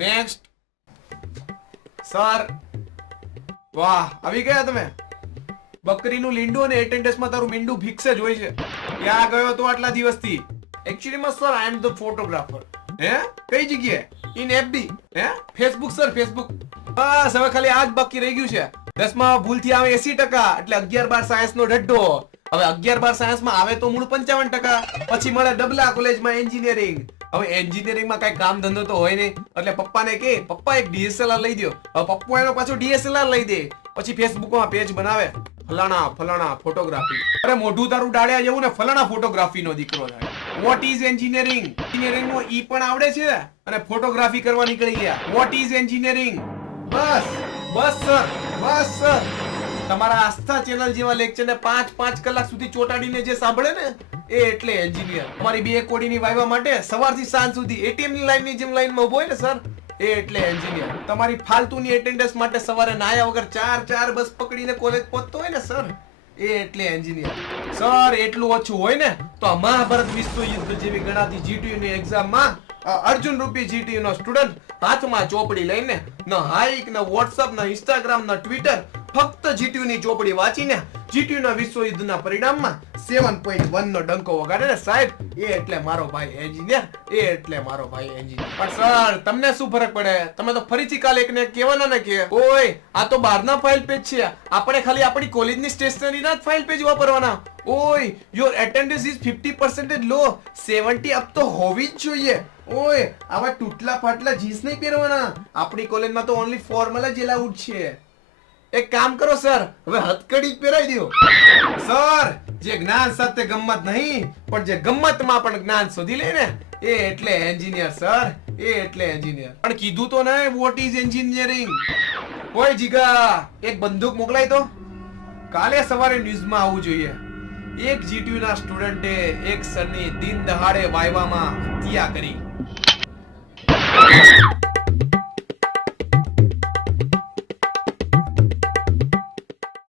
Next sir વાહ, આવી ગયા તમે? બકરીનું લીંડું અને એટેન્ડન્સમાં તારું મીંડું ફિક્સ જ છે. ક્યાં ગયો તો આટલા દિવસથી? એકચ્યુઅલીમાં sir I am the photographer હે? કઈ જગ્યાએ? ઇન એફબી હે? ફેસબુક સર ફેસબુક બસ, હવે ખાલી આ જ બાકી રહી ગયું છે. દસમાં ભૂલથી આવે એસી ટકા, એટલે અગિયાર બાર સાયન્સ નો ઢડ્ડો હવે અગિયાર બાર સાયન્સમાં આવે તો મૂળ પંચાવન ટકા. પછી મળે ડબલા કોલેજમાં એન્જિનિયરિંગ હવે એન્જિનિયરિંગમાં કઈ કામ ધંધો તો હોય નહીં. એટલે પપ્પાને કે, પપ્પા, એક ડીએસએલઆર લઈ દો હવે પપ્પા એનો પાછો ડીએસએલઆર લઈ દે. પછી ફેસબુકમાં પેજ બનાવે. ફલાણા ફલાણા ફોટોગ્રાફી અરે મોઢું તારું ડાળ્યા જેવું ને ફલાણા ફોટોગ્રાફી નો દીકરો થાય વોટ ઇઝ એન્જિનિયરિંગ એન્જિનિયરિંગ નો ઈ પણ આવડે છે અને ફોટોગ્રાફી કરવા નીકળી ગયા. વોટ ઇઝ એન્જિનિયરિંગ બસ બસ, સર બસ, સર. તમારા આસ્થા ચેનલ જેવા લેક્ચરને પાંચ પાંચ કલાક સુધી ચોટાડીને જે સાંભળે ને, એ એટલે એન્જિનિયર તમારી બે કોડીની વાયવા માટે સવારથી સાંજ સુધી એટીએમની લાઈનની જેમ લાઈનમાં ઊભો હોય ને સર એ એટલે એન્જિનિયર તમારી ફાલતુની એટેન્ડન્સ માટે સવારે નાયા વગર ચાર ચાર બસ પકડીને કોલેજ પહોંચતો હોય ને સર એ એટલે એન્જિનિયર સર એટલું ઓછું હોય ને, તો આ મહાભારત વિશ્વ યુદ્ધ જેવી ગણાતી જીટીયુ ની એક્ઝામમાં અર્જુન રૂપી જીટીયુ નો સ્ટુડન્ટ હાથમાં ચોપડી લઈને, ન હાઈક ન વોટ્સઅપ ન ઇન્સ્ટાગ્રામ ન ટ્વિટર ફક્ત જીટીયુ ની ચોપડી વાંચીને જીટીયુ ના વિશ્વ યુદ્ધના પરિણામમાં 7.1 નો ડંકો વગાડે ને સાહેબ, એ એટલે મારો ભાઈ એન્જિનિયર, એ એટલે મારો ભાઈ એન્જિનિયર. પણ સર, તમને શું ફરક પડે? તમે તો ફરીથી કાલે એકને કહેવાના ને કે, ઓય, આ તો બહારના ફાઇલ પેજ છે. આપણે ખાલી આપણી કોલેજની સ્ટેશનરીના જ ફાઇલ પેજ વાપરવાના. ઓય your attendance is 50% low 70 up તો હોવી જ જોઈએ. ઓય, આવા તૂટલા ફાટલા જીન્સ નહીં પહેરવાના. આપણી કોલેજમાં તો ઓનલી ફોર્મલ જ એલાઉડ છે. એક કામ કરો, સર. હવે હથકડી જ પહેરાઈ દો. સર, જે જ્ઞાન સાથે ગમત નહીં, પણ જે ગમતમાં પણ જ્ઞાન શોધી લે ને, એ એટલે એન્જિનિયર, સર. એ એટલે એન્જિનિયર. પણ કીધું તો ને વોટ ઇઝ એન્જિનિયરિંગ ઓય, જીગા, એક બંદૂક મોકલાય તો. કાલે સવારે ન્યૂઝમાં આવવું જોઈએ. એક જીટીયુ ના સ્ટુડન્ટે એક સરની દિન દહાડે વાયવામાં હત્યા કરી.